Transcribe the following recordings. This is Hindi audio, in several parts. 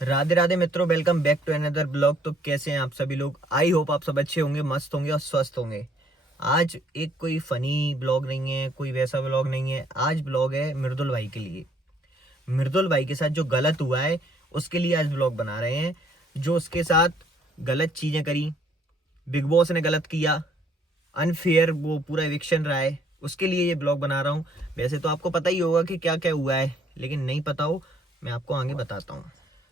राधे राधे मित्रों, welcome back to another blog. तो कैसे हैं आप सभी लोग? आई होप आप सब अच्छे होंगे, मस्त होंगे और स्वस्थ होंगे। आज एक कोई फनी ब्लॉग नहीं है, कोई वैसा ब्लॉग नहीं है। आज ब्लॉग है मृदुल भाई के लिए। मृदुल भाई के साथ जो गलत हुआ है उसके लिए आज ब्लॉग बना रहे हैं। जो उसके साथ गलत चीजें करी, बिग बॉस ने गलत किया, अनफेयर वो पूरा इविक्शन रहा है, उसके लिए ये ब्लॉग बना रहा हूँ। वैसे तो आपको पता ही होगा कि क्या क्या हुआ है, लेकिन नहीं पता हो मैं आपको आगे बताता हूँ।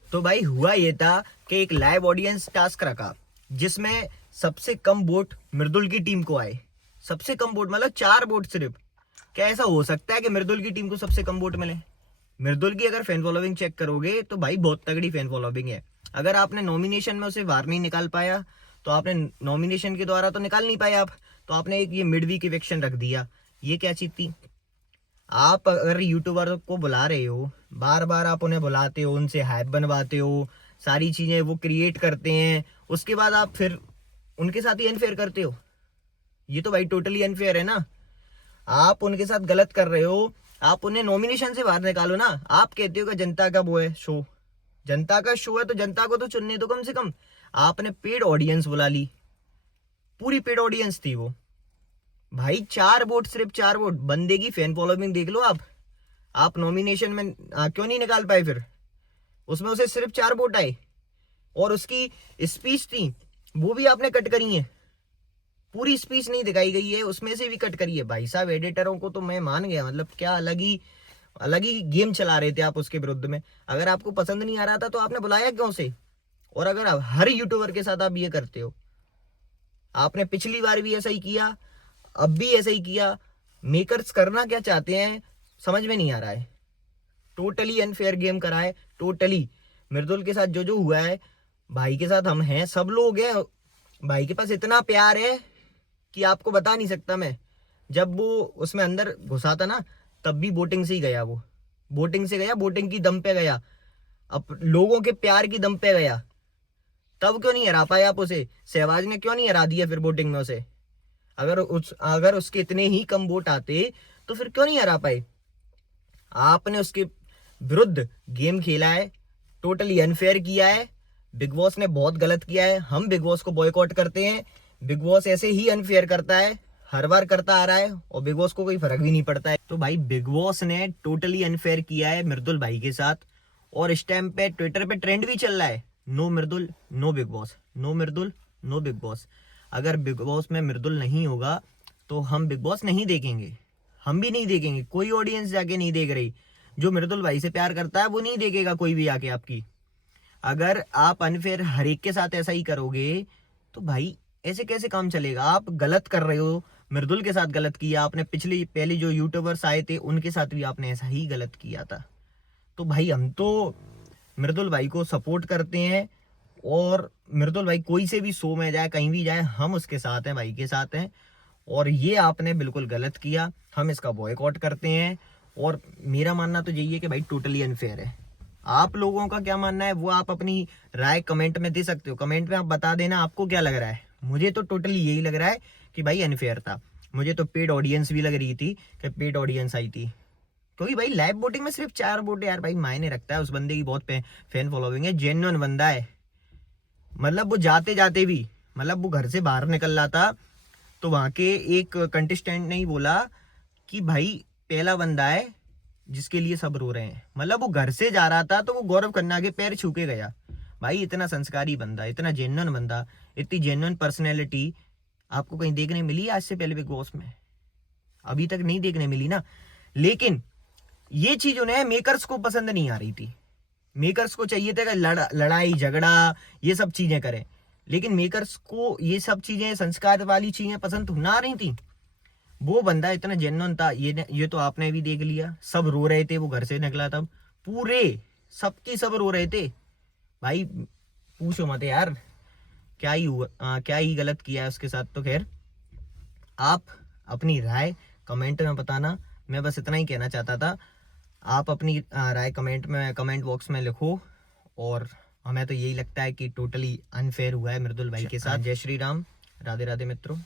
तो भाई हुआ ये था कि एक लाइव ऑडियंस टास्क रखा जिसमें सबसे कम वोट मृदुल की टीम को आए। सबसे कम वोट मतलब 4 वोट सिर्फ। क्या ऐसा हो सकता है कि मृदुल की टीम को सबसे कम वोट मिले? मृदुल की अगर फैन फॉलोइंग चेक करोगे तो भाई बहुत तगड़ी फैन फॉलोइंग है। अगर आपने नॉमिनेशन में उसे बाहर नहीं निकाल पाया तो आपने नॉमिनेशन के द्वारा तो निकाल नहीं पाए आप, तो आपने एक ये मिड वीक इवेक्शन रख दिया। ये क्या चीज थी? आप अगर यूट्यूबर को बुला रहे हो, बार बार आप उन्हें बुलाते हो, उनसे हाइप बनवाते हो, सारी चीजें वो क्रिएट करते हैं, उसके बाद आप फिर उनके साथ ही अनफेयर करते हो। ये तो भाई टोटली अनफेयर है ना। आप उनके साथ गलत कर रहे हो। आप उन्हें नॉमिनेशन से बाहर निकालो ना। आप कहते हो कि जनता का वो है शो, जनता का शो है तो जनता को तो चुनने दो कम से कम। आपने पेड ऑडियंस बुला ली, पूरी पेड ऑडियंस थी वो। भाई 4 वोट, सिर्फ 4 वोट। बंदे की फैन फॉलोइंग देख लो आप नॉमिनेशन में क्यों नहीं निकाल पाए फिर? उसमें उसे सिर्फ 4 वोट आए और उसकी स्पीच थी वो भी आपने कट करी है। पूरी स्पीच नहीं दिखाई गई है, उसमें से भी कट करी है। भाई साहब, एडिटरों को तो मैं मान गया। मतलब क्या अलग ही गेम चला रहे थे आप उसके विरुद्ध में। अगर आपको पसंद नहीं आ रहा था तो आपने बुलाया क्यों से? और अगर आप हर यूट्यूबर के साथ आप ये करते हो, आपने पिछली बार भी ऐसा ही किया, अब भी ऐसा ही किया। मेकर्स करना क्या चाहते हैं समझ में नहीं आ रहा है। टोटली अनफेयर गेम करा है, टोटली। मृदुल के साथ जो जो हुआ है, भाई के साथ हम हैं, सब लोग हैं। भाई के पास इतना प्यार है कि आपको बता नहीं सकता मैं। जब वो उसमें अंदर घुसा था ना, तब भी वोटिंग से ही गया वो। वोटिंग से गया, वोटिंग की दम पे गया, अब लोगों के प्यार की दम पे गया। तब क्यों नहीं हरा पाए आप उसे? सहवाज ने क्यों नहीं हरा दिया फिर वोटिंग में उसे? अगर उसके इतने ही कम वोट आते तो फिर क्यों नहीं हरा पाए? आपने उसके विरुद्ध गेम खेला है, टोटली अनफेयर किया है। बिग बॉस ने बहुत गलत किया है, हम बिग बॉस को बॉयकॉट करते हैं। बिग बॉस ऐसे ही अनफेयर करता है, हर बार करता आ रहा है और बिग बॉस को कोई फर्क भी नहीं पड़ता है। तो भाई बिग बॉस ने टोटली अनफेयर किया है मृदुल भाई के साथ। और इस टाइम पे ट्विटर पे ट्रेंड भी चल रहा है, नो मृदुल नो बिग बॉस, नो मृदुल नो बिग बॉस। अगर बिग बॉस में मृदुल नहीं होगा तो हम बिग बॉस नहीं देखेंगे। हम भी नहीं देखेंगे, कोई ऑडियंस जाके नहीं देख रही। जो मृदुल भाई से प्यार करता है वो नहीं देखेगा कोई भी आके आपकी। अगर आप अनफेयर हर एक के साथ ऐसा ही करोगे तो भाई ऐसे कैसे काम चलेगा? आप गलत कर रहे हो। मृदुल के साथ गलत किया आपने, पिछली पहले जो यूट्यूबर्स आए थे उनके साथ भी आपने ऐसा ही गलत किया था। तो भाई हम तो मृदुल भाई को सपोर्ट करते हैं। और मृदुल भाई कोई से भी शो में जाए, कहीं भी जाए, हम उसके साथ हैं, भाई के साथ हैं। और ये आपने बिल्कुल गलत किया, हम इसका बॉयकॉट करते हैं। और मेरा मानना तो यही है कि भाई टोटली अनफेयर है। आप लोगों का क्या मानना है वो आप अपनी राय कमेंट में दे सकते हो। कमेंट में आप बता देना आपको क्या लग रहा है। मुझे तो टोटली यही लग रहा है कि भाई अनफेयर था। मुझे तो पेड ऑडियंस भी लग रही थी कि पेड ऑडियंस आई थी, क्योंकि भाई लाइव वोटिंग में सिर्फ 4 वोट यार भाई मायने रखता है। उस बंदे की बहुत फैन फॉलोइंग है, जेन्युइन बंदा है। मतलब वो जाते जाते भी, मतलब वो घर से बाहर निकल रहा था तो वहां के एक कंटेस्टेंट ने ही बोला कि भाई पहला बंदा है जिसके लिए सब रो रहे हैं। मतलब वो घर से जा रहा था तो वो गौरव खन्ना के पैर छू के गया। भाई इतना संस्कारी बंदा, इतना जेन्युइन बंदा, इतनी जेन्युइन पर्सनैलिटी आपको कहीं देखने मिली आज से पहले बिग बॉस में? अभी तक नहीं देखने मिली ना। लेकिन ये चीज उन्हें मेकर्स को पसंद नहीं आ रही थी। मेकर्स को चाहिए था कि लड़ाई झगड़ा ये सब चीजें करें, लेकिन मेकर्स को ये सब चीजें, संस्कार वाली चीजें पसंद तो ना आ रही थी। वो बंदा इतना जेन्युइन था, ये तो आपने भी देख लिया। सब रो रहे थे, वो घर से निकला तब पूरे सबकी सब रो रहे थे। भाई पूछो मत यार, क्या ही हुआ, क्या ही गलत किया है उसके साथ। तो खैर आप अपनी राय कमेंट में बताना। मैं बस इतना ही कहना चाहता था। आप अपनी राय कमेंट बॉक्स में लिखो। और हमें तो यही लगता है कि टोटली अनफेयर हुआ है मृदुल भाई के साथ। जय श्री राम, राधे राधे मित्रों।